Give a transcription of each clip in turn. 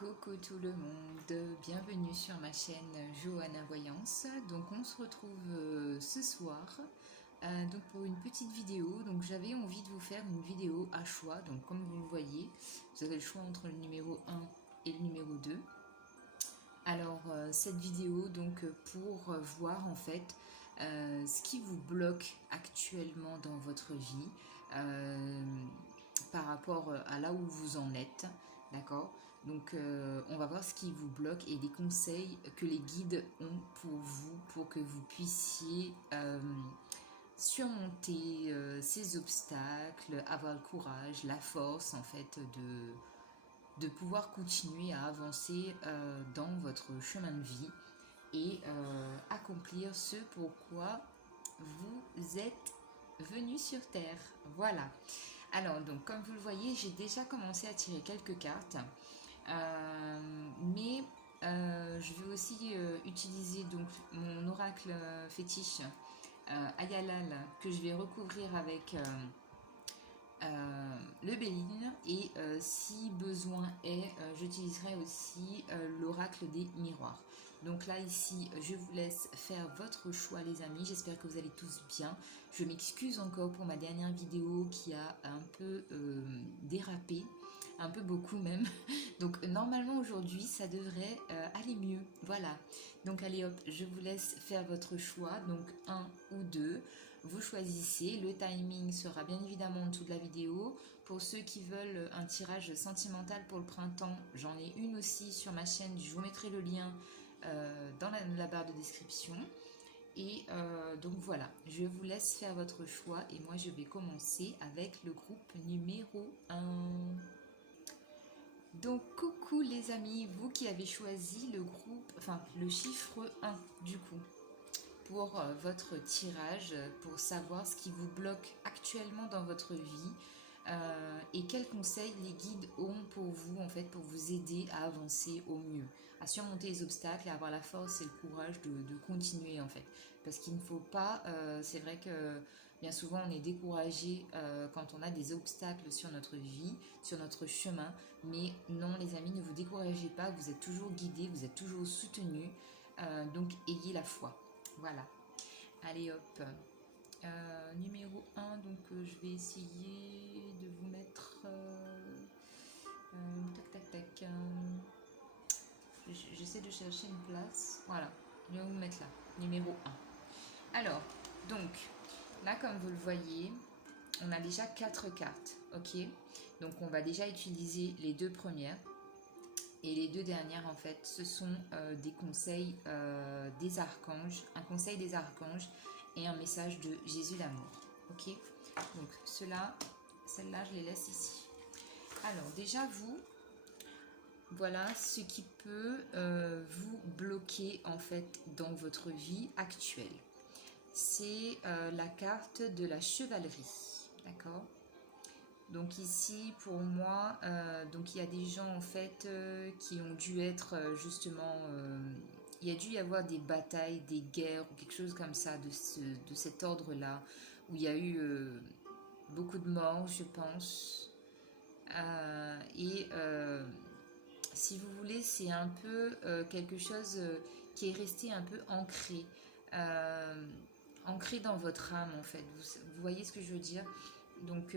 Coucou tout le monde, bienvenue sur ma chaîne Johanna Voyance. Donc on se retrouve ce soir donc pour une petite vidéo. Donc j'avais envie de vous faire une vidéo à choix. Donc comme vous le voyez, vous avez le choix entre le numéro 1 et le numéro 2. Alors cette vidéo donc pour voir en fait ce qui vous bloque actuellement dans votre vie par rapport à là où vous en êtes, d'accord? Donc on va voir ce qui vous bloque et les conseils que les guides ont pour vous, pour que vous puissiez surmonter ces obstacles, avoir le courage, la force en fait de pouvoir continuer à avancer dans votre chemin de vie et accomplir ce pourquoi vous êtes venu sur Terre. Voilà. Alors, donc, comme vous le voyez, j'ai déjà commencé à tirer quelques cartes. Mais je vais aussi utiliser donc mon oracle fétiche Ayalal que je vais recouvrir avec le Béline et si besoin est, j'utiliserai aussi l'oracle des miroirs. Donc là ici, je vous laisse faire votre choix les amis, j'espère que vous allez tous bien. Je m'excuse encore pour ma dernière vidéo qui a un peu dérapé, un peu beaucoup même. Donc normalement aujourd'hui ça devrait aller mieux, voilà. Donc allez hop, je vous laisse faire votre choix, donc 1 ou 2. Vous choisissez, le timing sera bien évidemment en dessous de la vidéo. Pour ceux qui veulent un tirage sentimental pour le printemps, j'en ai une aussi sur ma chaîne, je vous mettrai le lien dans la barre de description. Et donc voilà, je vous laisse faire votre choix et moi je vais commencer avec le groupe numéro 1. Donc coucou les amis, vous qui avez choisi le groupe, enfin le chiffre 1 du coup, pour votre tirage, pour savoir ce qui vous bloque actuellement dans votre vie et quels conseils les guides ont pour vous en fait, pour vous aider à avancer au mieux, à surmonter les obstacles et à avoir la force et le courage de continuer en fait. Parce qu'il ne faut pas, c'est vrai que bien souvent on est découragé quand on a des obstacles sur notre vie, sur notre chemin, mais non les amis, ne vous découragez pas, vous êtes toujours guidés, vous êtes toujours soutenus, donc ayez la foi. Voilà. Allez hop. Numéro 1, donc je vais essayer de vous mettre... tac tac tac. J'essaie de chercher une place. Voilà. Je vais vous mettre là. Numéro 1. Alors, donc, là comme vous le voyez, on a déjà 4 cartes. Ok. Donc on va déjà utiliser les 2 premières. Et les 2 dernières, en fait, ce sont des conseils des archanges, un conseil des archanges et un message de Jésus l'amour. Ok. Donc celle-là, je les laisse ici. Alors déjà voilà ce qui peut vous bloquer en fait dans votre vie actuelle. C'est la carte de la chevalerie, d'accord ? Donc ici, pour moi, donc il y a des gens en fait qui ont dû être justement, il y a dû y avoir des batailles, des guerres ou quelque chose comme ça de cet ordre-là, où il y a eu beaucoup de morts, je pense. Et si vous voulez, c'est un peu quelque chose qui est resté un peu ancré, ancré dans votre âme en fait. Vous voyez ce que je veux dire ? Donc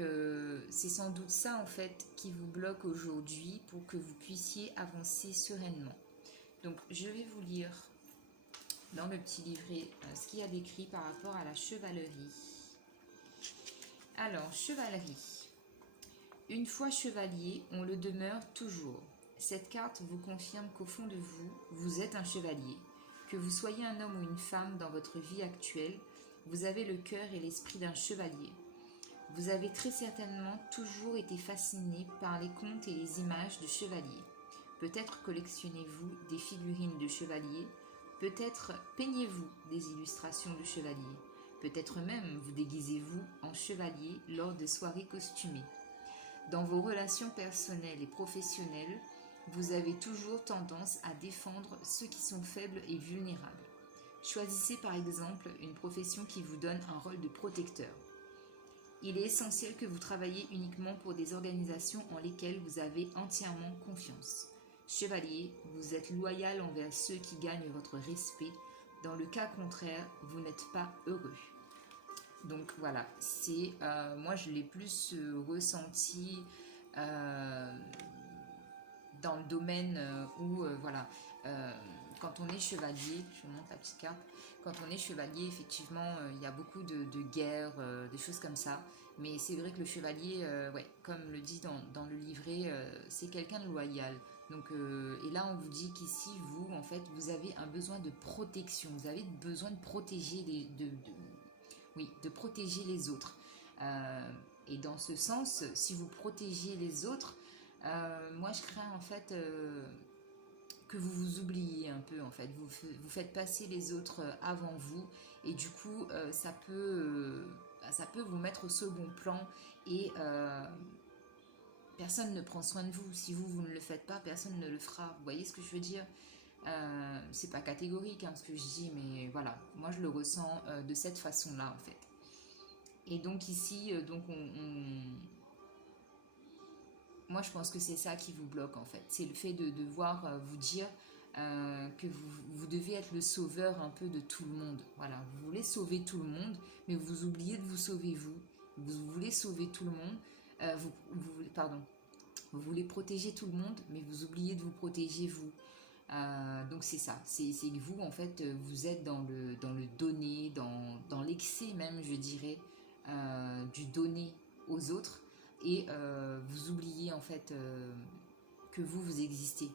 c'est sans doute ça en fait qui vous bloque aujourd'hui pour que vous puissiez avancer sereinement. Donc je vais vous lire dans le petit livret ce qu'il y a décrit par rapport à la chevalerie. Alors, chevalerie. Une fois chevalier, on le demeure toujours. Cette carte vous confirme qu'au fond de vous, vous êtes un chevalier. Que vous soyez un homme ou une femme dans votre vie actuelle, vous avez le cœur et l'esprit d'un chevalier. Vous avez très certainement toujours été fasciné par les contes et les images de chevaliers. Peut-être collectionnez-vous des figurines de chevaliers, peut-être peignez-vous des illustrations de chevaliers, peut-être même vous déguisez-vous en chevalier lors de soirées costumées. Dans vos relations personnelles et professionnelles, vous avez toujours tendance à défendre ceux qui sont faibles et vulnérables. Choisissez par exemple une profession qui vous donne un rôle de protecteur. Il est essentiel que vous travailliez uniquement pour des organisations en lesquelles vous avez entièrement confiance. Chevalier, vous êtes loyal envers ceux qui gagnent votre respect. Dans le cas contraire, vous n'êtes pas heureux. Donc voilà, c'est moi je l'ai plus ressenti dans le domaine où voilà, quand on est chevalier, je vous montre la petite carte, quand on est chevalier, effectivement, il y a beaucoup de guerres, des choses comme ça. Mais c'est vrai que le chevalier, ouais, comme le dit dans le livret, c'est quelqu'un de loyal. Donc, et là, on vous dit qu'ici, vous, en fait, vous avez un besoin de protection. Vous avez besoin de protéger oui, de protéger les autres. Et dans ce sens, si vous protégez les autres, moi, je crains en fait que vous vous oubliez un peu. En fait, vous faites passer les autres avant vous, et du coup, ça peut vous mettre au second plan et personne ne prend soin de vous. Si vous ne le faites pas, personne ne le fera. Vous voyez ce que je veux dire? C'est pas catégorique ce que je dis, mais voilà, moi je le ressens de cette façon-là en fait. Et donc ici, moi je pense que c'est ça qui vous bloque en fait. C'est le fait de devoir vous dire que vous devez être le sauveur un peu de tout le monde. Voilà, vous voulez sauver tout le monde, mais vous oubliez de vous sauver vous. Vous voulez sauver tout le monde, pardon, vous voulez protéger tout le monde, mais vous oubliez de vous protéger vous. Donc c'est ça, c'est que vous en fait vous êtes dans le donner, dans l'excès même je dirais, du donner aux autres, et vous oubliez en fait que vous existez,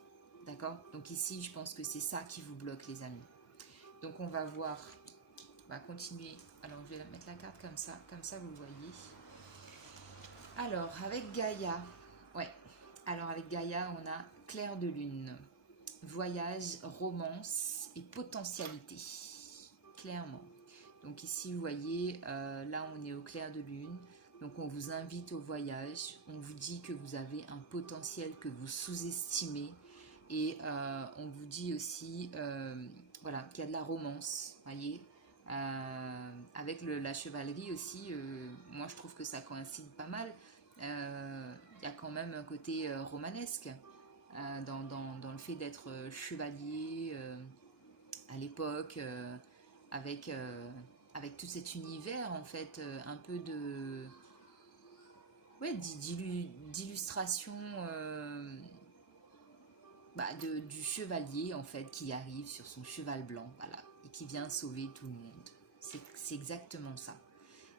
d'accord? Donc ici je pense que c'est ça qui vous bloque les amis. Donc on va voir, on va continuer, alors je vais mettre la carte comme ça vous voyez. Alors avec Gaïa, ouais, alors avec Gaïa on a clair de lune, voyage, romance et potentialité, clairement. Donc ici vous voyez, là on est au clair de lune, donc on vous invite au voyage, on vous dit que vous avez un potentiel que vous sous-estimez, et on vous dit aussi voilà, qu'il y a de la romance, voyez. Avec la chevalerie aussi, moi je trouve que ça coïncide pas mal. Il y a quand même un côté romanesque dans le fait d'être chevalier à l'époque, avec tout cet univers en fait, un peu de ouais, d'illustration du chevalier en fait qui arrive sur son cheval blanc, voilà, et qui vient sauver tout le monde. C'est exactement ça.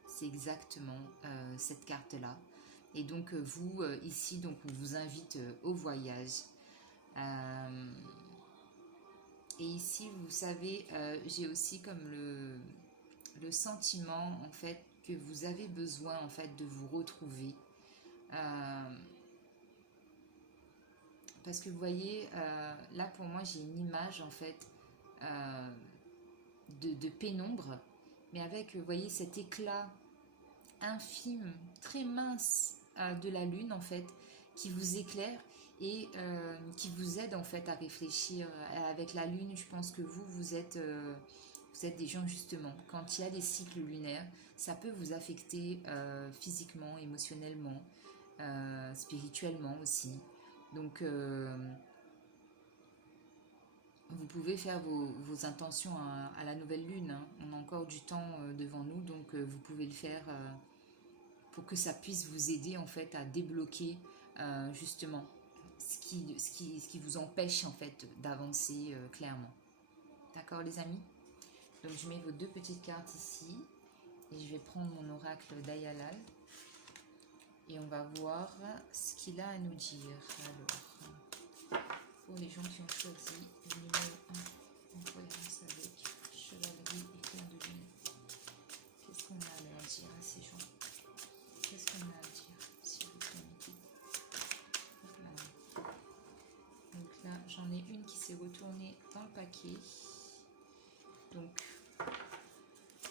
C'est exactement cette carte là. Et donc vous ici, donc on vous invite au voyage. Et ici, vous savez, j'ai aussi comme le sentiment en fait que vous avez besoin en fait de vous retrouver. Parce que vous voyez, là pour moi j'ai une image en fait de pénombre, mais avec, vous voyez, cet éclat infime, très mince de la lune en fait, qui vous éclaire et qui vous aide en fait à réfléchir. Avec la lune, je pense que vous êtes des gens justement, quand il y a des cycles lunaires, ça peut vous affecter physiquement, émotionnellement, spirituellement aussi. Donc vous pouvez faire vos intentions à la nouvelle lune, hein. On a encore du temps devant nous, donc vous pouvez le faire pour que ça puisse vous aider en fait à débloquer justement ce qui vous empêche en fait d'avancer clairement. D'accord les amis? Donc je mets vos deux petites cartes ici et je vais prendre mon oracle d'Ayalal et on va voir ce qu'il a à nous dire. Alors, pour les gens qui ont choisi le numéro 1 en voyance avec chevalerie et clair de lune, qu'est-ce qu'on a à leur dire à ces gens? Qu'est-ce qu'on a à dire, si vous permettez? Voilà. Donc là, j'en ai une qui s'est retournée dans le paquet. Donc,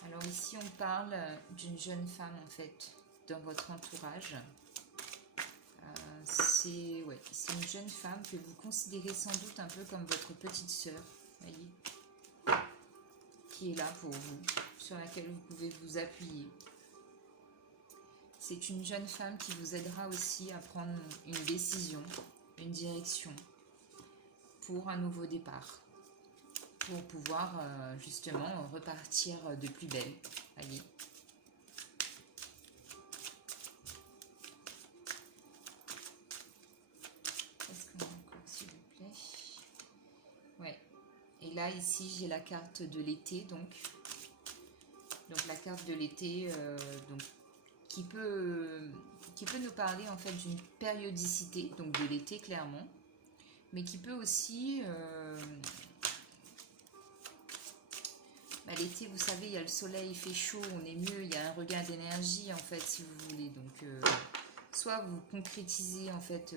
alors ici, on parle d'une jeune femme, en fait, dans votre entourage. C'est une jeune femme que vous considérez sans doute un peu comme votre petite sœur, voyez, qui est là pour vous, sur laquelle vous pouvez vous appuyer. C'est une jeune femme qui vous aidera aussi à prendre une décision, une direction. pour un nouveau départ. Pour pouvoir justement repartir de plus belle. Voyez. Est-ce qu'on a encore, s'il vous plaît? Ouais. Et là, ici, j'ai la carte de l'été, donc la carte de l'été, donc qui peut nous parler en fait d'une périodicité, donc de l'été clairement, mais qui peut aussi l'été, vous savez, il y a le soleil, il fait chaud, on est mieux, il y a un regain d'énergie en fait, si vous voulez. Donc, soit vous concrétisez en fait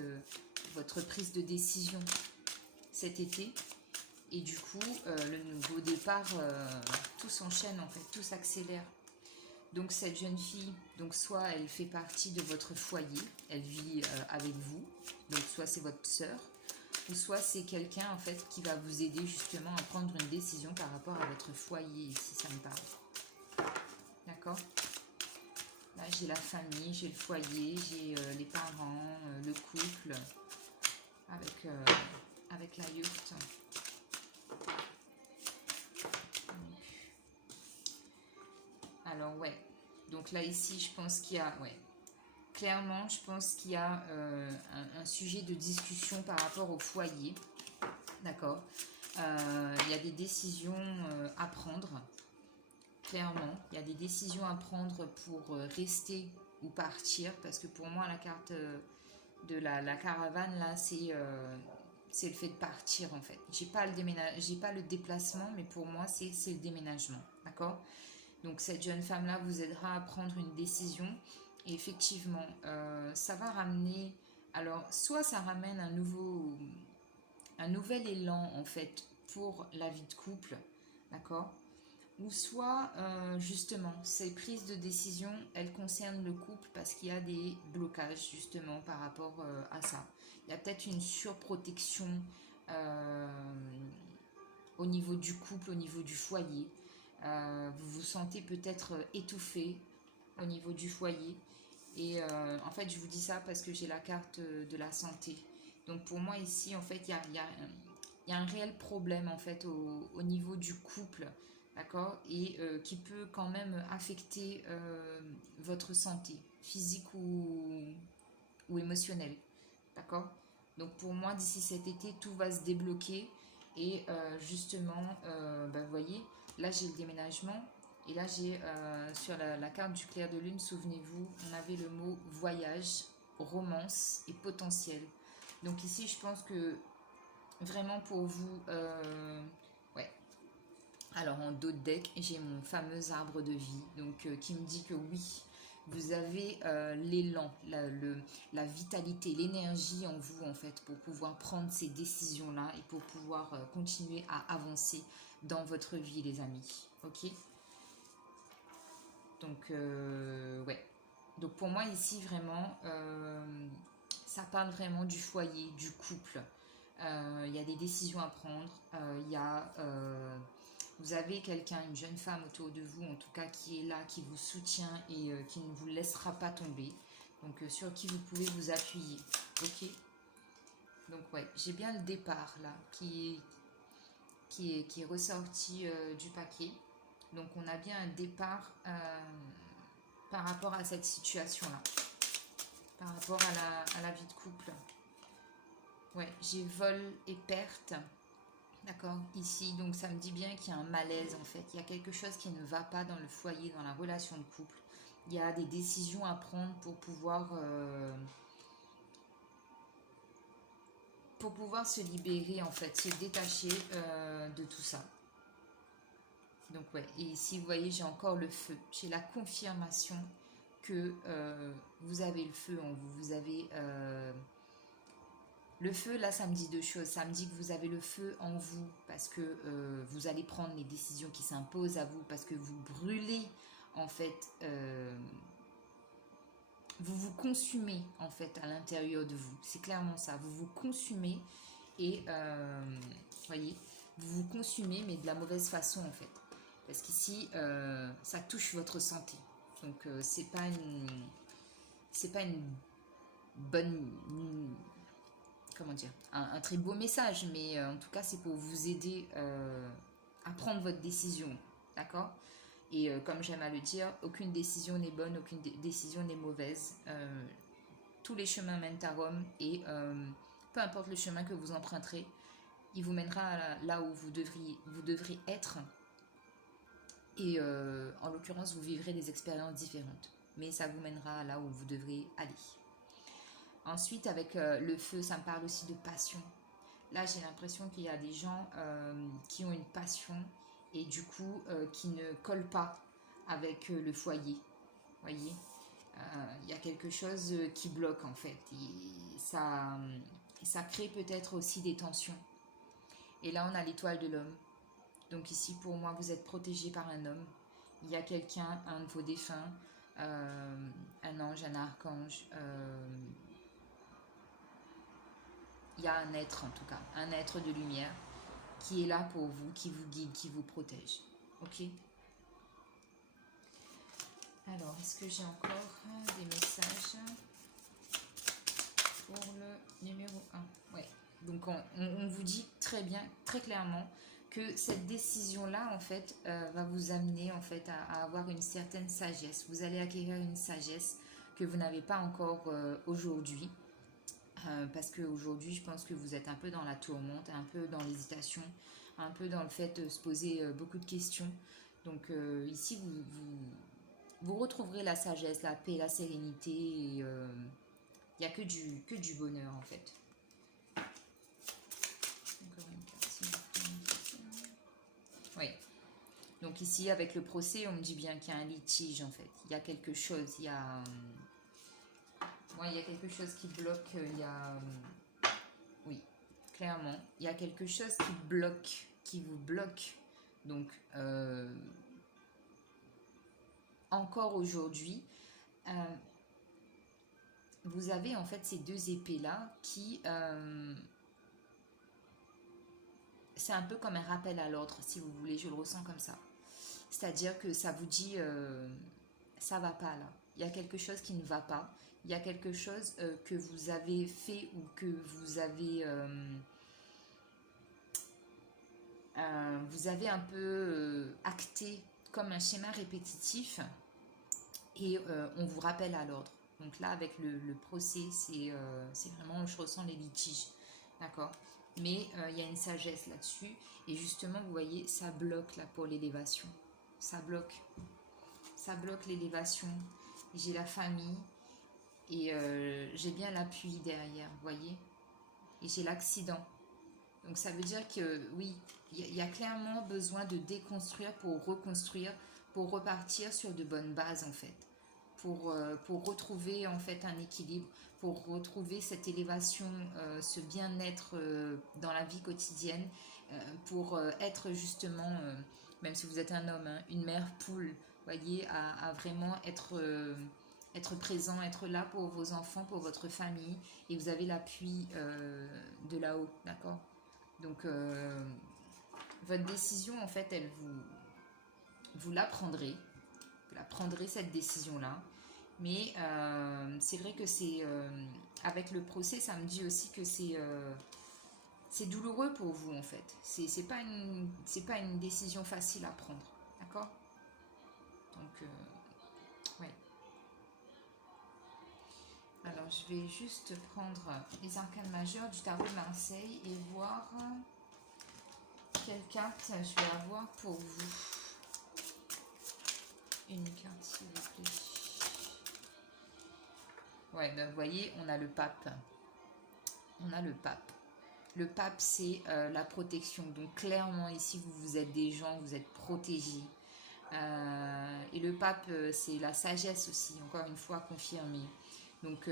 votre prise de décision cet été, et du coup, le nouveau départ, tout s'enchaîne en fait, tout s'accélère. Donc cette jeune fille, donc soit elle fait partie de votre foyer, elle vit avec vous, donc soit c'est votre sœur, ou soit c'est quelqu'un en fait qui va vous aider justement à prendre une décision par rapport à votre foyer, ici ça me parle. D'accord? Là j'ai la famille, j'ai le foyer, j'ai les parents, le couple, avec la yourte. Alors ouais, donc là ici je pense qu'il y a, ouais, clairement je pense qu'il y a un sujet de discussion par rapport au foyer, d'accord. Il y a des décisions à prendre, clairement, il y a des décisions à prendre pour rester ou partir, parce que pour moi la carte de la caravane là c'est le fait de partir en fait. J'ai pas le déplacement, mais pour moi c'est le déménagement, d'accord. Donc cette jeune femme-là vous aidera à prendre une décision. Et effectivement, ça va ramener... Alors, soit ça ramène un nouvel élan, en fait, pour la vie de couple, d'accord. Ou soit, justement, ces prises de décision, elles concernent le couple parce qu'il y a des blocages, justement, par rapport à ça. Il y a peut-être une surprotection au niveau du couple, au niveau du foyer. Vous vous sentez peut-être étouffé au niveau du foyer. Et en fait, je vous dis ça parce que j'ai la carte de la santé. Donc pour moi ici, en fait, il y a un réel problème en fait au niveau du couple, d'accord, et qui peut quand même affecter votre santé physique ou émotionnelle, d'accord. Donc pour moi, d'ici cet été, tout va se débloquer. Et justement, vous voyez, là j'ai le déménagement. Et là j'ai sur la carte du clair de lune, souvenez-vous, on avait le mot voyage, romance et potentiel. Donc ici je pense que vraiment pour vous, ouais. Alors en dos de deck, j'ai mon fameux arbre de vie, donc qui me dit que oui, vous avez l'élan, la vitalité, l'énergie en vous en fait pour pouvoir prendre ces décisions-là et pour pouvoir continuer à avancer dans votre vie, les amis. Ok? Donc ouais. Donc pour moi ici vraiment, ça parle vraiment du foyer, du couple. Il y a des décisions à prendre. Vous avez quelqu'un, une jeune femme autour de vous, en tout cas qui est là, qui vous soutient et qui ne vous laissera pas tomber. Donc sur qui vous pouvez vous appuyer. Ok. Donc ouais, j'ai bien le départ là qui est ressorti du paquet. Donc on a bien un départ par rapport à cette situation-là, par rapport à la vie de couple. Ouais, j'ai vol et perte, d'accord, ici. Donc ça me dit bien qu'il y a un malaise en fait. Il y a quelque chose qui ne va pas dans le foyer, dans la relation de couple. Il y a des décisions à prendre pour pouvoir se libérer en fait, se détacher de tout ça. Donc ouais, et ici vous voyez j'ai encore le feu, j'ai la confirmation que vous avez le feu en vous, vous avez le feu. Là ça me dit deux choses, ça me dit que vous avez le feu en vous parce que vous allez prendre les décisions qui s'imposent à vous, parce que vous brûlez en fait, vous vous consumez en fait à l'intérieur de vous, c'est clairement ça, vous vous consumez et voyez, vous vous consumez mais de la mauvaise façon en fait. Parce qu'ici, ça touche votre santé. Donc, c'est pas une bonne... comment dire, un très beau message, mais en tout cas, c'est pour vous aider à prendre votre décision, d'accord? Et comme j'aime à le dire, aucune décision n'est bonne, aucune décision n'est mauvaise. Tous les chemins mènent à Rome et peu importe le chemin que vous emprunterez, il vous mènera là où vous devrez être. Et en l'occurrence, vous vivrez des expériences différentes. Mais ça vous mènera là où vous devrez aller. Ensuite, avec le feu, ça me parle aussi de passion. Là, j'ai l'impression qu'il y a des gens qui ont une passion et du coup, qui ne collent pas avec le foyer. Voyez, il y a quelque chose qui bloque en fait. Et ça crée peut-être aussi des tensions. Et là, on a l'étoile de l'homme. Donc ici, pour moi, vous êtes protégé par un homme. Il y a quelqu'un, un de vos défunts, un ange, un archange. Il y a un être, en tout cas, un être de lumière qui est là pour vous, qui vous guide, qui vous protège. Ok? Alors, est-ce que j'ai encore des messages pour le numéro 1? Ouais. Donc, on vous dit très bien, très clairement, que cette décision-là, en fait, va vous amener, en fait, à avoir une certaine sagesse. Vous allez acquérir une sagesse que vous n'avez pas encore aujourd'hui. Parce qu'aujourd'hui, je pense que vous êtes un peu dans la tourmente, un peu dans l'hésitation, un peu dans le fait de se poser beaucoup de questions. Donc ici, vous retrouverez la sagesse, la paix, la sérénité. Et il n'y a que du bonheur, en fait. Encore une carte. Oui. Donc ici, avec le procès, on me dit bien qu'il y a un litige, en fait. Il y a quelque chose, il y a quelque chose qui bloque, oui, clairement, il y a quelque chose qui bloque, qui vous bloque. Donc, encore aujourd'hui, vous avez en fait ces deux épées-là qui... c'est un peu comme un rappel à l'ordre, si vous voulez, je le ressens comme ça. C'est-à-dire que ça vous dit, ça va pas là. Il y a quelque chose qui ne va pas. Il y a quelque chose que vous avez fait ou que vous avez un peu acté comme un schéma répétitif et on vous rappelle à l'ordre. Donc là, avec le procès, c'est vraiment, je ressens les litiges, d'accord? Mais il y a une sagesse là-dessus et justement, vous voyez, ça bloque là pour l'élévation. Ça bloque l'élévation. J'ai la famille et j'ai bien l'appui derrière, vous voyez, et j'ai l'accident. Donc ça veut dire que oui, il y a clairement besoin de déconstruire pour reconstruire, pour repartir sur de bonnes bases en fait, pour retrouver en fait un équilibre, pour retrouver cette élévation, ce bien-être dans la vie quotidienne, pour être justement, même si vous êtes un homme, hein, une mère poule, voyez, à vraiment être présent, être là pour vos enfants, pour votre famille, et vous avez l'appui de là-haut, d'accord? Donc, votre décision, en fait, vous la prendrez. Vous la prendrez, cette décision-là. Mais c'est vrai que c'est... avec le procès, ça me dit aussi que c'est douloureux pour vous, en fait. C'est pas une décision facile à prendre. D'accord? Donc, ouais. Alors, je vais juste prendre les arcanes majeures du tarot de Marseille et voir quelle carte je vais avoir pour vous. Une carte, s'il vous plaît. Ouais, ben vous voyez, on a le pape. On a le pape. Le pape, c'est la protection. Donc, clairement, ici, vous êtes des gens, vous êtes protégés. Et le pape, c'est la sagesse aussi, encore une fois, confirmée. Donc,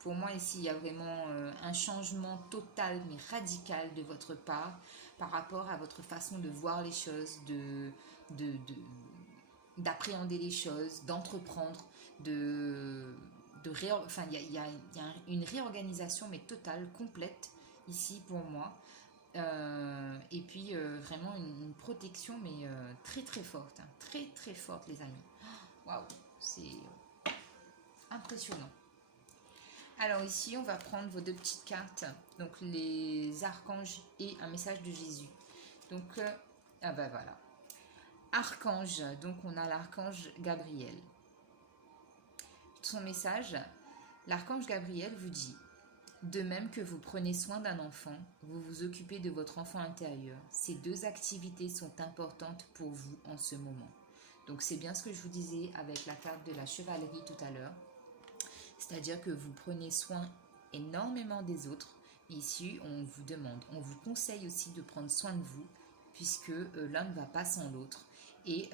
pour moi, ici, il y a vraiment un changement total, mais radical de votre part par rapport à votre façon de voir les choses, d'appréhender les choses, d'entreprendre, enfin, il y a une réorganisation, mais totale, complète, ici, pour moi. Et puis, vraiment, une protection, mais très, très forte. Hein, très, très forte, les amis. Waouh, c'est impressionnant. Alors ici, on va prendre vos deux petites cartes, donc les archanges et un message de Jésus. Donc, ah ben voilà. Archange, donc on a l'archange Gabriel. Son message, l'archange Gabriel vous dit: de même que vous prenez soin d'un enfant, vous vous occupez de votre enfant intérieur. Ces deux activités sont importantes pour vous en ce moment. Donc c'est bien ce que je vous disais avec la carte de la chevalerie tout à l'heure. C'est-à-dire que vous prenez soin énormément des autres. Ici, on vous demande, on vous conseille aussi de prendre soin de vous, puisque l'un ne va pas sans l'autre. Et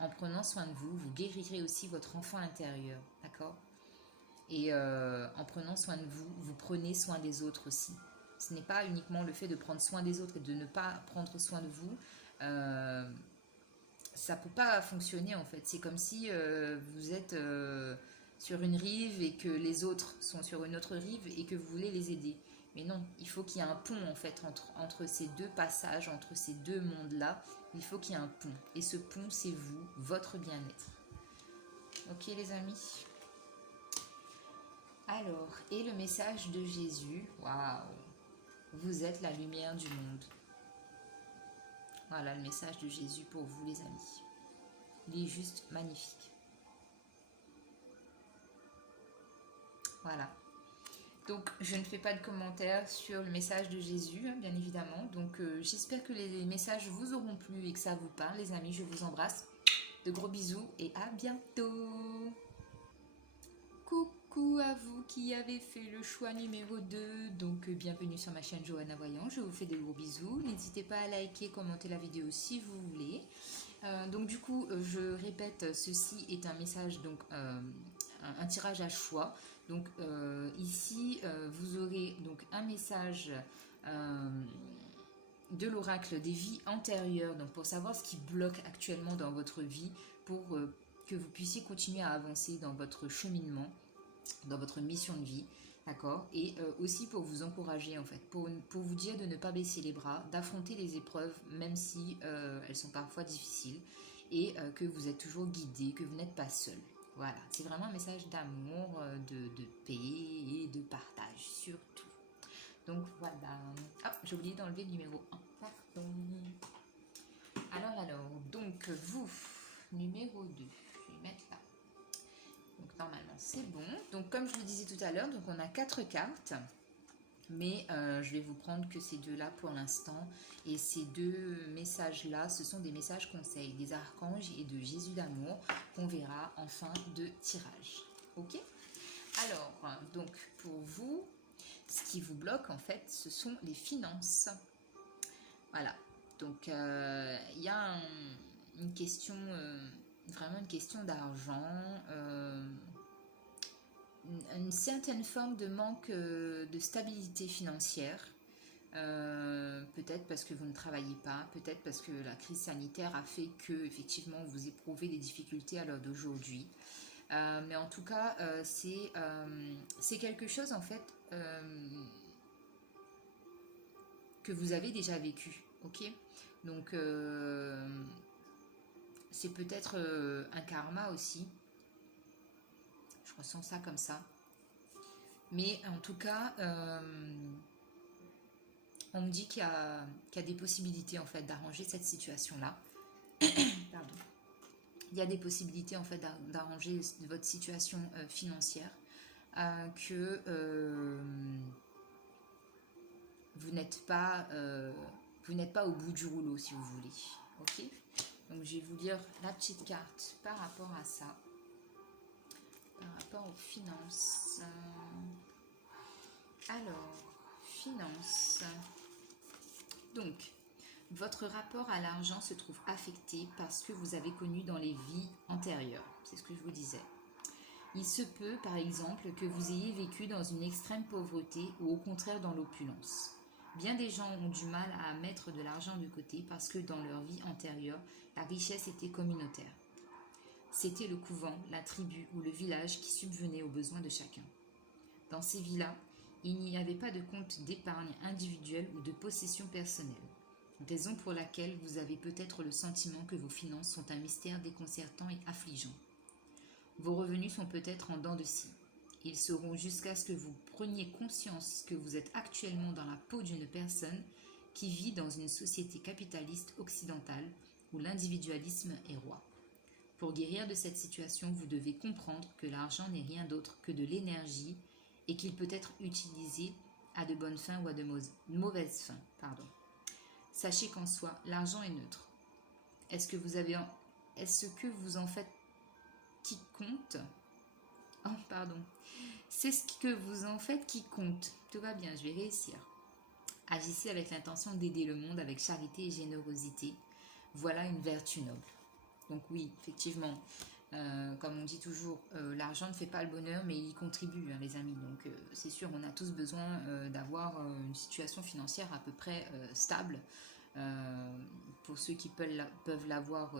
en prenant soin de vous, vous guérirez aussi votre enfant intérieur, d'accord? Et en prenant soin de vous, vous prenez soin des autres aussi. Ce n'est pas uniquement le fait de prendre soin des autres et de ne pas prendre soin de vous. Ça peut pas fonctionner en fait. C'est comme si vous êtes sur une rive et que les autres sont sur une autre rive et que vous voulez les aider. Mais non, il faut qu'il y ait un pont en fait entre ces deux passages, entre ces deux mondes-là. Il faut qu'il y ait un pont. Et ce pont, c'est vous, votre bien-être. Ok les amis? Alors, et le message de Jésus, waouh, vous êtes la lumière du monde. Voilà le message de Jésus pour vous les amis. Il est juste magnifique. Voilà. Donc, je ne fais pas de commentaires sur le message de Jésus, hein, bien évidemment. Donc, j'espère que les messages vous auront plu et que ça vous parle, les amis. Je vous embrasse. De gros bisous et à bientôt. Coucou à vous qui avez fait le choix numéro 2. Donc, bienvenue sur ma chaîne Johanna Voyant. Je vous fais des gros bisous. N'hésitez pas à liker, commenter la vidéo si vous voulez. Donc, du coup, je répète, ceci est un message, donc un tirage à choix. Donc ici, vous aurez donc un message de l'oracle des vies antérieures, donc pour savoir ce qui bloque actuellement dans votre vie, pour que vous puissiez continuer à avancer dans votre cheminement, dans votre mission de vie, d'accord? Et aussi pour vous encourager en fait, pour vous dire de ne pas baisser les bras, d'affronter les épreuves, même si elles sont parfois difficiles, et que vous êtes toujours guidé, que vous n'êtes pas seul. Voilà, c'est vraiment un message d'amour, de paix et de partage, surtout. Donc voilà. Ah, j'ai oublié d'enlever le numéro 1. Pardon. Alors, donc vous, numéro 2. Je vais mettre là. Donc normalement c'est bon. Donc comme je le disais tout à l'heure, donc on a 4 cartes. Mais je vais vous prendre que ces deux-là pour l'instant. Et ces deux messages-là, ce sont des messages conseils des archanges et de Jésus d'amour qu'on verra en fin de tirage. Ok? Alors, donc pour vous, ce qui vous bloque en fait, ce sont les finances. Voilà. Donc il y a une question, vraiment une question d'argent. Une certaine forme de manque de stabilité financière, peut-être parce que vous ne travaillez pas, peut-être parce que la crise sanitaire a fait que effectivement vous éprouvez des difficultés à l'heure d'aujourd'hui, mais en tout cas c'est quelque chose en fait que vous avez déjà vécu, ok? Donc c'est peut-être un karma aussi. Je ressens ça comme ça. Mais en tout cas, on me dit qu'il y a des possibilités en fait d'arranger cette situation-là. Pardon. Il y a des possibilités en fait d'arranger votre situation financière, que vous n'êtes pas au bout du rouleau si vous voulez. Ok? Donc je vais vous lire la petite carte par rapport à ça. Par rapport aux finances. Alors, finances. Donc, votre rapport à l'argent se trouve affecté par ce que vous avez connu dans les vies antérieures. C'est ce que je vous disais. Il se peut, par exemple, que vous ayez vécu dans une extrême pauvreté ou au contraire dans l'opulence. Bien des gens ont du mal à mettre de l'argent de côté parce que dans leur vie antérieure, la richesse était communautaire. C'était le couvent, la tribu ou le village qui subvenait aux besoins de chacun. Dans ces vies-là, il n'y avait pas de compte d'épargne individuel ou de possession personnelle. Raison pour laquelle vous avez peut-être le sentiment que vos finances sont un mystère déconcertant et affligeant. Vos revenus sont peut-être en dents de scie. Ils seront jusqu'à ce que vous preniez conscience que vous êtes actuellement dans la peau d'une personne qui vit dans une société capitaliste occidentale où l'individualisme est roi. Pour guérir de cette situation, vous devez comprendre que l'argent n'est rien d'autre que de l'énergie et qu'il peut être utilisé à de bonnes fins ou à de mauvaises fins. Sachez qu'en soi, l'argent est neutre. Est-ce que vous en faites qui compte? Oh, pardon. C'est ce que vous en faites qui compte. Tout va bien, je vais réussir. Agissez avec l'intention d'aider le monde avec charité et générosité. Voilà une vertu noble. Donc oui, effectivement, comme on dit toujours, l'argent ne fait pas le bonheur, mais il y contribue, hein, les amis. Donc c'est sûr, on a tous besoin d'avoir une situation financière à peu près stable. Pour ceux qui peuvent l'avoir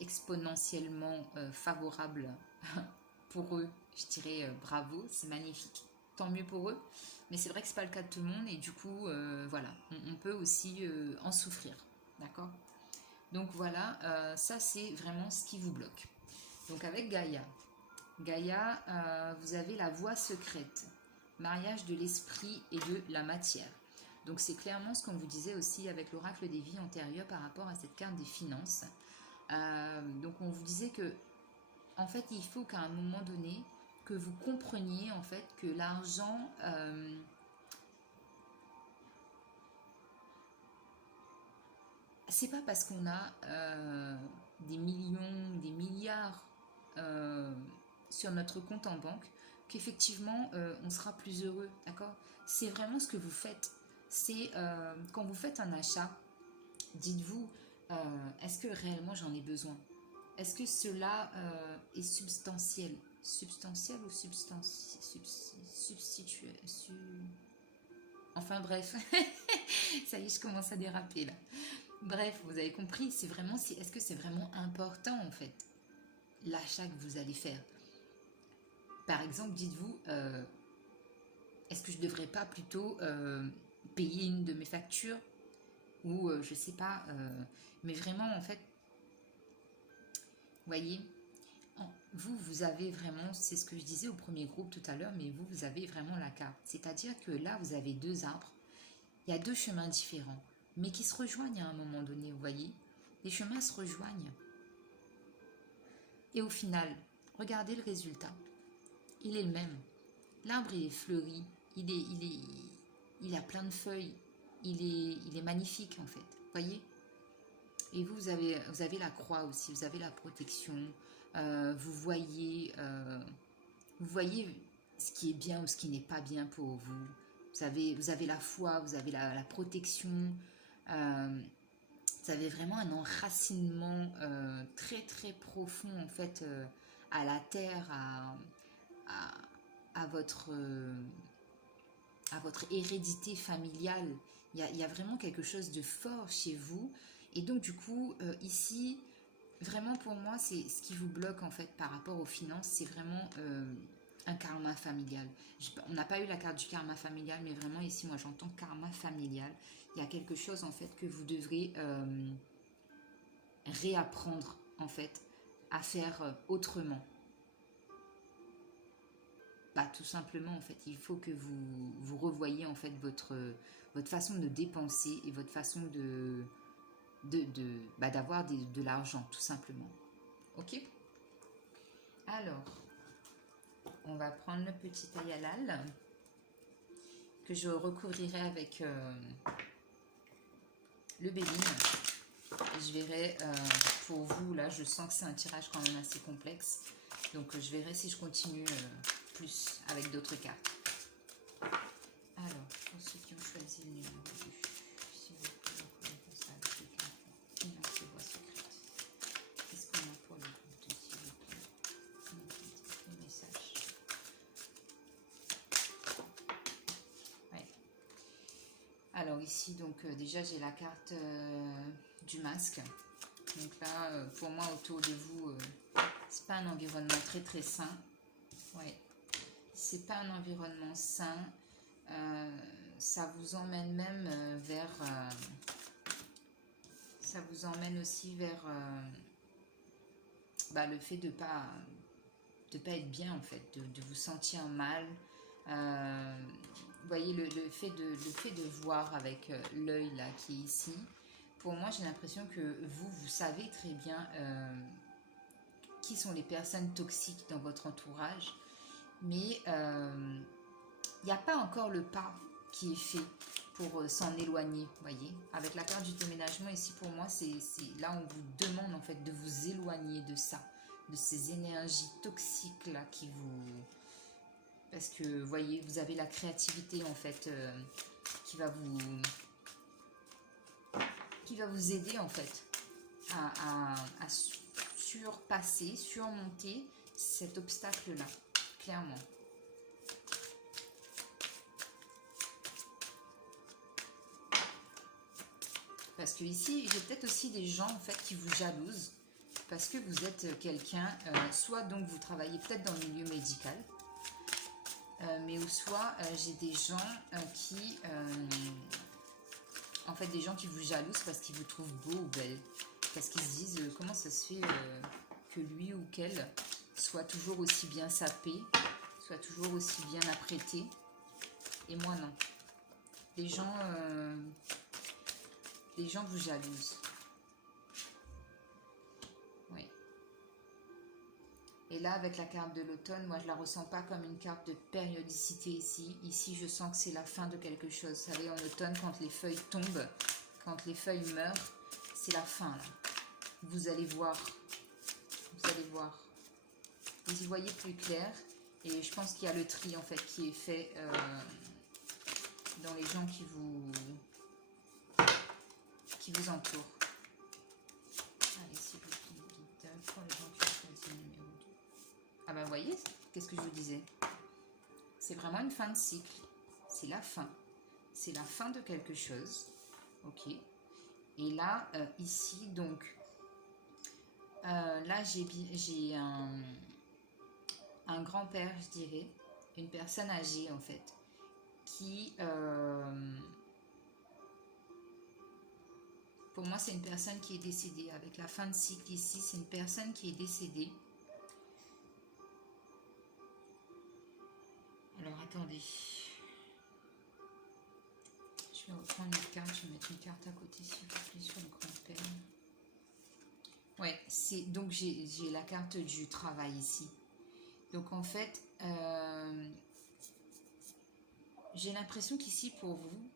exponentiellement favorable pour eux, je dirais bravo, c'est magnifique. Tant mieux pour eux, mais c'est vrai que c'est pas le cas de tout le monde et du coup, voilà, on peut aussi en souffrir, d'accord? Donc voilà, ça c'est vraiment ce qui vous bloque. Donc avec Gaïa, vous avez la voie secrète, mariage de l'esprit et de la matière. Donc c'est clairement ce qu'on vous disait aussi avec l'oracle des vies antérieures par rapport à cette carte des finances. Donc on vous disait que en fait il faut qu'à un moment donné que vous compreniez en fait que l'argent c'est pas parce qu'on a des millions, des milliards sur notre compte en banque qu'effectivement on sera plus heureux, d'accord? C'est vraiment ce que vous faites. C'est quand vous faites un achat, dites-vous, est-ce que réellement j'en ai besoin? Est-ce que cela est substantiel? Substantiel ou substitué? Enfin bref, ça y est, je commence à déraper là. Bref, vous avez compris, c'est vraiment, est-ce que c'est vraiment important en fait, l'achat que vous allez faire? Par exemple, dites-vous, est-ce que je ne devrais pas plutôt payer une de mes factures? Ou je sais pas, mais vraiment en fait, voyez, vous avez vraiment, c'est ce que je disais au premier groupe tout à l'heure, mais vous avez vraiment la carte. C'est-à-dire que là, vous avez deux arbres, il y a deux chemins différents, mais qui se rejoignent à un moment donné, vous voyez. Les chemins se rejoignent. Et au final, regardez le résultat. Il est le même. L'arbre, il est fleuri, il a plein de feuilles, il est magnifique en fait, vous voyez. Et vous avez la croix aussi, vous avez la protection, vous voyez ce qui est bien ou ce qui n'est pas bien pour vous. Vous avez la foi, vous avez la protection, vous avez vraiment un enracinement très très profond en fait à la terre, à votre hérédité familiale. Il y a vraiment quelque chose de fort chez vous. Et donc du coup, ici, vraiment pour moi, c'est ce qui vous bloque en fait par rapport aux finances, c'est vraiment un karma familial. On n'a pas eu la carte du karma familial, mais vraiment ici, moi j'entends karma familial. Il y a quelque chose en fait que vous devrez réapprendre en fait à faire autrement. Bah, tout simplement en fait, il faut que vous revoyiez en fait votre façon de dépenser et votre façon d'avoir de l'argent tout simplement. Ok? Alors, on va prendre le petit ayalal que je recouvrirai avec le béline. Je verrai pour vous, là je sens que c'est un tirage quand même assez complexe, donc je verrai si je continue plus avec d'autres cartes. Alors, pour ceux qui ont choisi le numéro 2, si vous pouvez reconnaître ça avec les cartes, finance et voie secrète. Qu'est-ce qu'on a pour le groupe 2, s'il vous plaît? Les messages. Ouais. Alors ici, donc déjà j'ai la carte du masque. Donc là, pour moi, autour de vous, c'est pas un environnement très très sain. Ouais. C'est pas un environnement sain. Ça vous emmène même vers... ça vous emmène aussi vers le fait de pas pas être bien en fait, de vous sentir mal. Vous voyez le fait de voir avec l'œil là qui est ici, pour moi j'ai l'impression que vous savez très bien qui sont les personnes toxiques dans votre entourage, mais il n'y a pas encore le pas qui est fait pour s'en éloigner, vous voyez. Avec la carte du déménagement ici, pour moi, c'est là on vous demande en fait de vous éloigner de ça, de ces énergies toxiques là qui vous... Parce que, vous voyez, vous avez la créativité en fait qui va vous aider en fait à surpasser, surmonter cet obstacle là, clairement. Parce que ici, j'ai peut-être aussi des gens en fait qui vous jalousent parce que vous êtes quelqu'un, soit donc vous travaillez peut-être dans le milieu médical, mais ou soit j'ai des gens qui, en fait, des gens qui vous jalousent parce qu'ils vous trouvent beau ou belle, parce qu'ils se disent comment ça se fait que lui ou qu'elle soit toujours aussi bien sapé, soit toujours aussi bien apprêté, et moi non. Les gens vous jalousent. Oui. Et là, avec la carte de l'automne, moi, je la ressens pas comme une carte de périodicité ici. Ici, je sens que c'est la fin de quelque chose. Vous savez, en automne, quand les feuilles tombent, quand les feuilles meurent, c'est la fin, là. Vous allez voir. Vous allez voir. Vous y voyez plus clair. Et je pense qu'il y a le tri, en fait, qui est fait dans les gens qui vous entourent. Allez, s'il vous plaît, pour les gens qui choisissent le numéro 2. Ah ben, vous voyez, qu'est-ce que je vous disais? C'est vraiment une fin de cycle. C'est la fin. C'est la fin de quelque chose. Ok. Et là, ici, donc, là, j'ai un grand-père, je dirais, une personne âgée, en fait, qui, pour moi, c'est une personne qui est décédée. Avec la fin de cycle ici, c'est une personne qui est décédée. Alors, attendez. Je vais reprendre une carte, je vais mettre une carte à côté, s'il vous plaît, sur le grand-père. Ouais, donc j'ai la carte du travail ici. Donc en fait, j'ai l'impression qu'ici pour vous,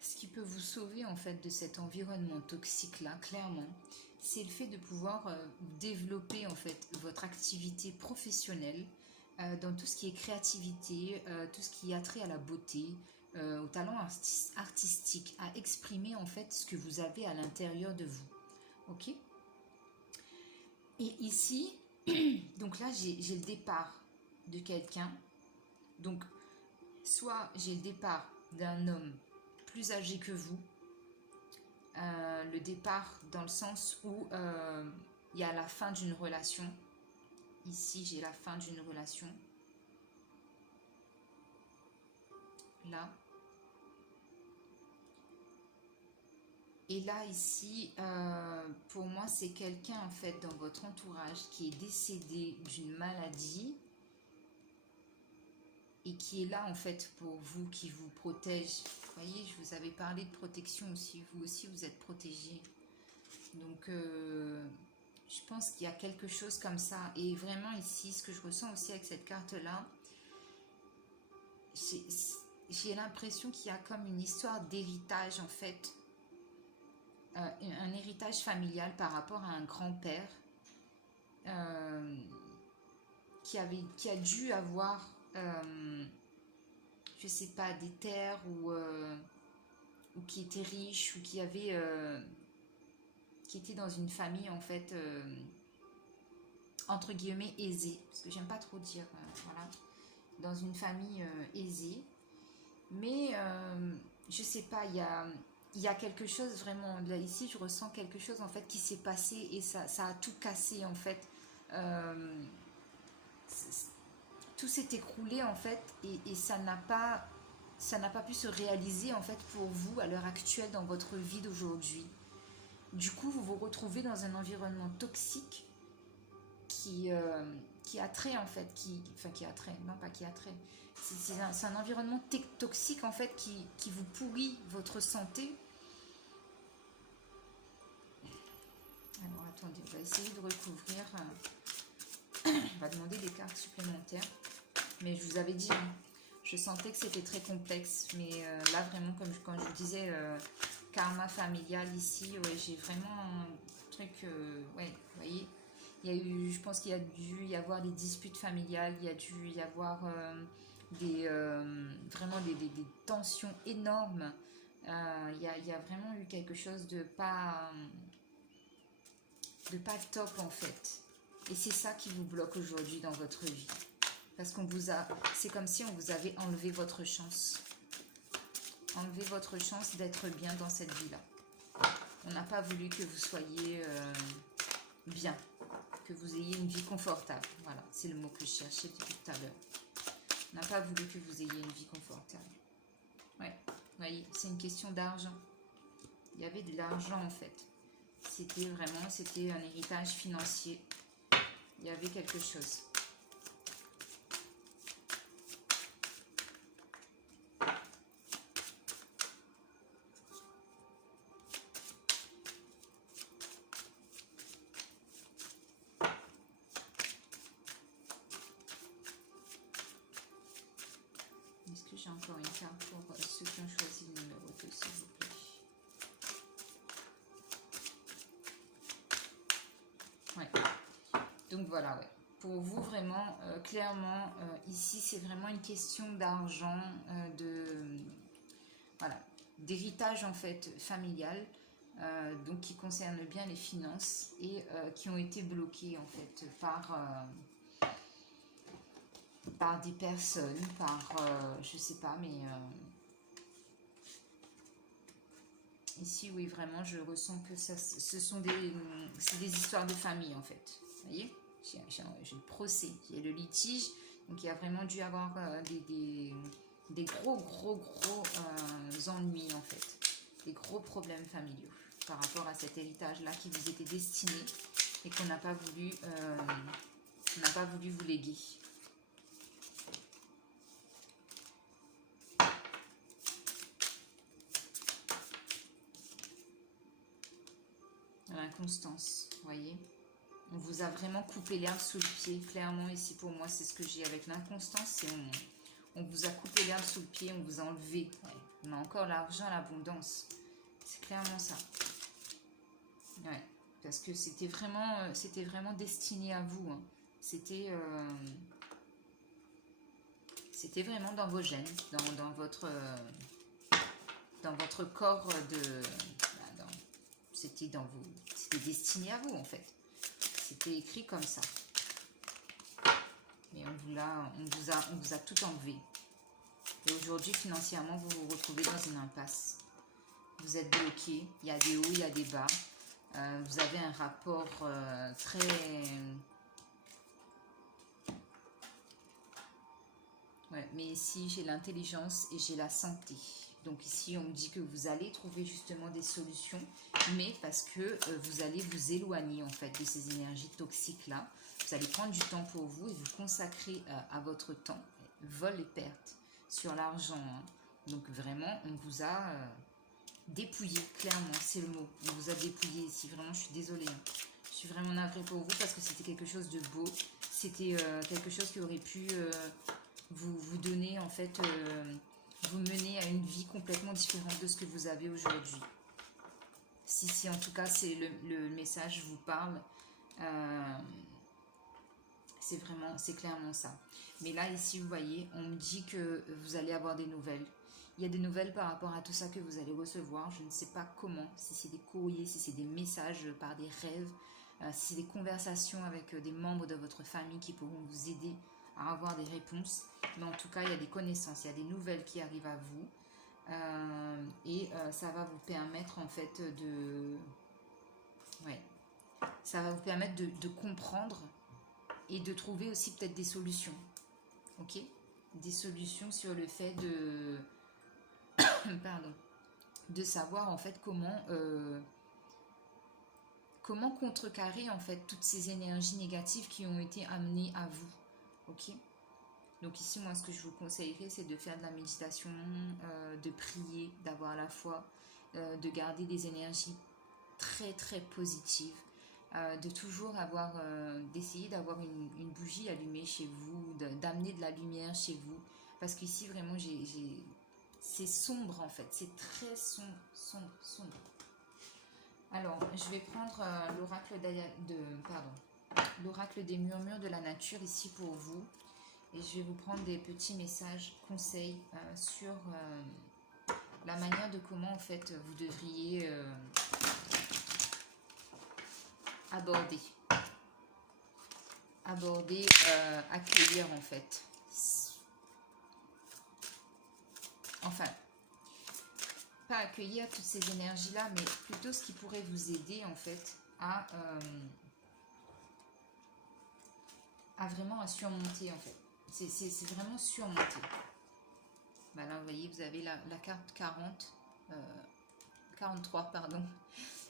ce qui peut vous sauver en fait de cet environnement toxique là, clairement, c'est le fait de pouvoir développer en fait votre activité professionnelle dans tout ce qui est créativité, tout ce qui a trait à la beauté, au talent artistique, à exprimer en fait ce que vous avez à l'intérieur de vous. Ok? Et ici, donc là j'ai le départ de quelqu'un. Donc soit j'ai le départ d'un homme plus âgé que vous, le départ dans le sens où il y a la fin d'une relation. Ici, j'ai la fin d'une relation. Là. Et là, ici, pour moi, c'est quelqu'un, en fait, dans votre entourage qui est décédé d'une maladie et qui est là, en fait, pour vous, qui vous protège. Vous voyez, je vous avais parlé de protection aussi. Vous aussi, vous êtes protégé. Donc, je pense qu'il y a quelque chose comme ça. Et vraiment, ici, ce que je ressens aussi avec cette carte-là, j'ai l'impression qu'il y a comme une histoire d'héritage, en fait. Un héritage familial par rapport à un grand-père qui a dû avoir, je sais pas, des terres ou qui était riche ou qui était dans une famille en fait entre guillemets aisée, parce que j'aime pas trop dire, voilà, dans une famille aisée, mais je sais pas, il y a quelque chose vraiment, là ici je ressens quelque chose en fait qui s'est passé et ça a tout cassé en fait. tout s'est écroulé en fait et ça n'a pas pu se réaliser en fait pour vous à l'heure actuelle dans votre vie d'aujourd'hui. Du coup, vous vous retrouvez dans un environnement toxique qui a trait en fait, qui a trait, non pas qui a trait, c'est un environnement toxique en fait qui vous pourrit votre santé. Alors attendez, on va essayer de recouvrir, on va demander des cartes supplémentaires, mais je vous avais dit, hein, je sentais que c'était très complexe, mais là vraiment, comme quand je vous disais, karma familial ici, ouais, j'ai vraiment un truc, ouais, vous voyez, il y a eu, je pense qu'il y a dû y avoir des disputes familiales, il y a dû y avoir vraiment des tensions énormes, il y a vraiment eu quelque chose de pas top en fait, et c'est ça qui vous bloque aujourd'hui dans votre vie. Parce qu'on vous a, c'est comme si on vous avait enlevé votre chance. Enlevé votre chance d'être bien dans cette vie-là. On n'a pas voulu que vous soyez bien. Que vous ayez une vie confortable. Voilà, c'est le mot que je cherchais depuis tout à l'heure. On n'a pas voulu que vous ayez une vie confortable. Ouais, vous voyez, c'est une question d'argent. Il y avait de l'argent en fait. C'était un héritage financier. Il y avait quelque chose. Est-ce que j'ai encore une carte pour ceux qui ont choisi le numéro 2, s'il vous plaît? Ouais. Donc voilà, ouais. Pour vous, vraiment, clairement, ici, c'est vraiment une question d'argent, voilà, d'héritage, en fait, familial, donc qui concerne bien les finances et qui ont été bloqués, en fait, par des personnes, je sais pas, mais ici, oui, vraiment, je ressens que c'est des histoires de famille, en fait. Vous voyez, j'ai le procès, il y a le litige, donc il y a vraiment dû avoir des gros ennuis, en fait. Des gros problèmes familiaux par rapport à cet héritage-là qui vous était destiné et qu'on n'a pas voulu vous léguer. L'inconstance, vous voyez, on vous a vraiment coupé l'herbe sous le pied, clairement ici pour moi c'est ce que j'ai avec l'inconstance, c'est on vous a coupé l'herbe sous le pied, on vous a enlevé, ouais. On a encore l'argent, l'abondance, c'est clairement ça, ouais, parce que c'était vraiment destiné à vous, hein. C'était vraiment dans vos gènes, dans votre corps c'était destiné à vous en fait. C'était écrit comme ça. Mais on vous a tout enlevé. Et aujourd'hui, financièrement, vous vous retrouvez dans une impasse. Vous êtes bloqué. Il y a des hauts, il y a des bas. Vous avez un rapport très... Ouais, mais ici, j'ai l'intelligence et j'ai la santé. Donc ici, on me dit que vous allez trouver justement des solutions, mais parce que vous allez vous éloigner en fait de ces énergies toxiques-là. Vous allez prendre du temps pour vous et vous consacrer à votre temps. Vol et perte sur l'argent, hein. Donc vraiment, on vous a dépouillé, clairement, c'est le mot. On vous a dépouillé ici, vraiment, je suis désolée, hein. Je suis vraiment navrée pour vous parce que c'était quelque chose de beau. C'était quelque chose qui aurait pu vous donner en fait... vous menez à une vie complètement différente de ce que vous avez aujourd'hui. Si en tout cas c'est le message vous parle, c'est clairement ça. Mais là ici vous voyez, on me dit que vous allez avoir des nouvelles. Il y a des nouvelles par rapport à tout ça que vous allez recevoir. Je ne sais pas comment, si c'est des courriers, si c'est des messages par des rêves, si c'est des conversations avec des membres de votre famille qui pourront vous aider à avoir des réponses. Mais en tout cas, il y a des connaissances, il y a des nouvelles qui arrivent à vous. Et ça va vous permettre en fait de... Ouais. Ça va vous permettre de comprendre et de trouver aussi peut-être des solutions. ok? Des solutions sur le fait de... pardon, de savoir en fait comment contrecarrer en fait toutes ces énergies négatives qui ont été amenées à vous, ok? Donc ici, moi, ce que je vous conseillerais, c'est de faire de la méditation, de prier, d'avoir la foi, de garder des énergies très très positives, de toujours avoir, d'essayer d'avoir une bougie allumée chez vous, d'amener de la lumière chez vous, parce qu'ici, vraiment, c'est sombre en fait, c'est très sombre, sombre, sombre. Alors, je vais prendre l'oracle des murmures de la nature ici pour vous. Et je vais vous prendre des petits messages, conseils sur la manière de comment en fait vous devriez accueillir en fait. Enfin, pas accueillir toutes ces énergies-là, mais plutôt ce qui pourrait vous aider en fait à vraiment à surmonter en fait. C'est vraiment surmonter. Ben là, vous voyez, vous avez la carte 43, pardon.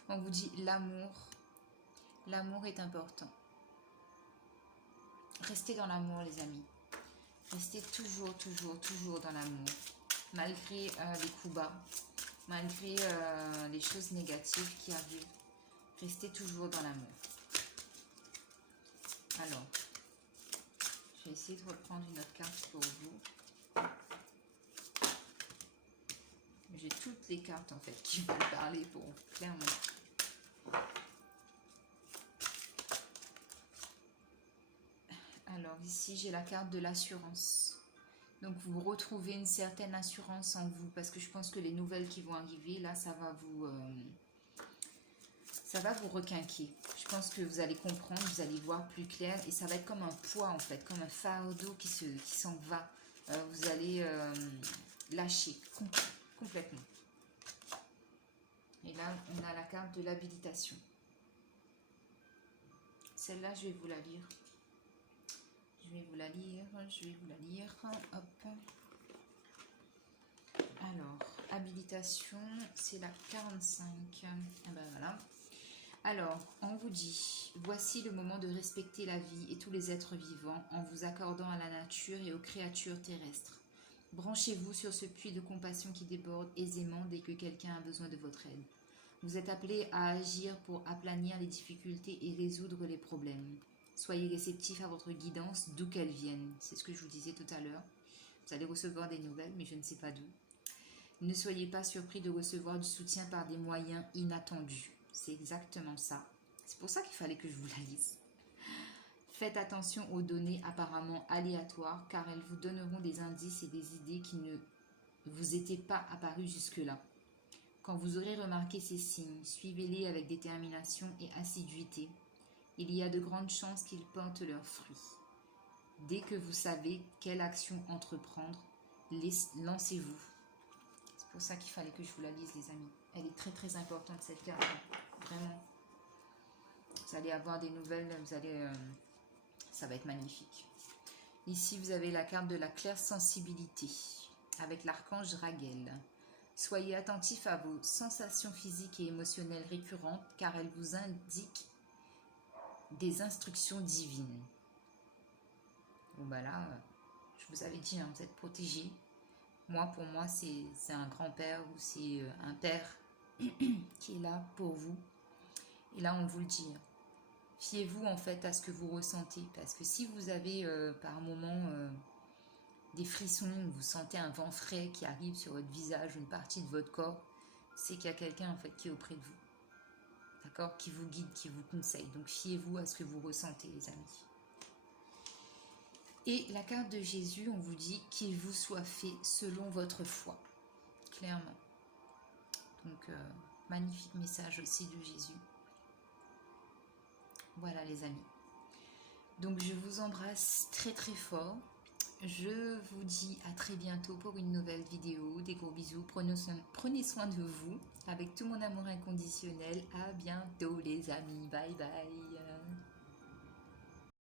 On vous dit l'amour. L'amour est important. Restez dans l'amour, les amis. Restez toujours, toujours, toujours dans l'amour. Malgré les coups bas, malgré les choses négatives qui arrivent. Restez toujours dans l'amour. Alors, je vais essayer de reprendre une autre carte pour vous. J'ai toutes les cartes en fait qui veulent parler pour vous, clairement. Alors ici j'ai la carte de l'assurance. Donc vous retrouvez une certaine assurance en vous parce que je pense que les nouvelles qui vont arriver là ça va vous requinquer. Je pense que vous allez comprendre, vous allez voir plus clair et ça va être comme un poids en fait, comme un fardeau qui s'en va. Vous allez lâcher complètement. Et là on a la carte de l'habilitation. Celle-là je vais vous la lire. Je vais vous la lire. Hop. Alors, habilitation, c'est la 45. Ah ben voilà. Alors, on vous dit, voici le moment de respecter la vie et tous les êtres vivants en vous accordant à la nature et aux créatures terrestres. Branchez-vous sur ce puits de compassion qui déborde aisément dès que quelqu'un a besoin de votre aide. Vous êtes appelés à agir pour aplanir les difficultés et résoudre les problèmes. Soyez réceptifs à votre guidance, d'où qu'elle vienne. C'est ce que je vous disais tout à l'heure. Vous allez recevoir des nouvelles, mais je ne sais pas d'où. Ne soyez pas surpris de recevoir du soutien par des moyens inattendus. C'est exactement ça. C'est pour ça qu'il fallait que je vous la lise. Faites attention aux données apparemment aléatoires, car elles vous donneront des indices et des idées qui ne vous étaient pas apparus jusque-là. Quand vous aurez remarqué ces signes, suivez-les avec détermination et assiduité. Il y a de grandes chances qu'ils portent leurs fruits. Dès que vous savez quelle action entreprendre, lancez-vous. C'est pour ça qu'il fallait que je vous la lise, les amis. Elle est très très importante cette carte, vraiment. Vous allez avoir des nouvelles, ça va être magnifique. Ici, vous avez la carte de la claire sensibilité avec l'archange Raguel. Soyez attentifs à vos sensations physiques et émotionnelles récurrentes car elles vous indiquent des instructions divines. Bon bah là, je vous avais dit, vous êtes protégés. Moi, pour moi, c'est un grand-père ou c'est un père qui est là pour vous. Et là, on vous le dit. Fiez-vous en fait à ce que vous ressentez. Parce que si vous avez par moment des frissons, vous sentez un vent frais qui arrive sur votre visage ou une partie de votre corps, c'est qu'il y a quelqu'un en fait qui est auprès de vous. D'accord, qui vous guide, qui vous conseille. Donc fiez-vous à ce que vous ressentez, les amis. Et la carte de Jésus, on vous dit qu'il vous soit fait selon votre foi. Clairement. Donc, magnifique message aussi de Jésus. Voilà, les amis. Donc, je vous embrasse très très fort. Je vous dis à très bientôt pour une nouvelle vidéo. Des gros bisous. Prenez soin de vous avec tout mon amour inconditionnel. À bientôt, les amis. Bye bye.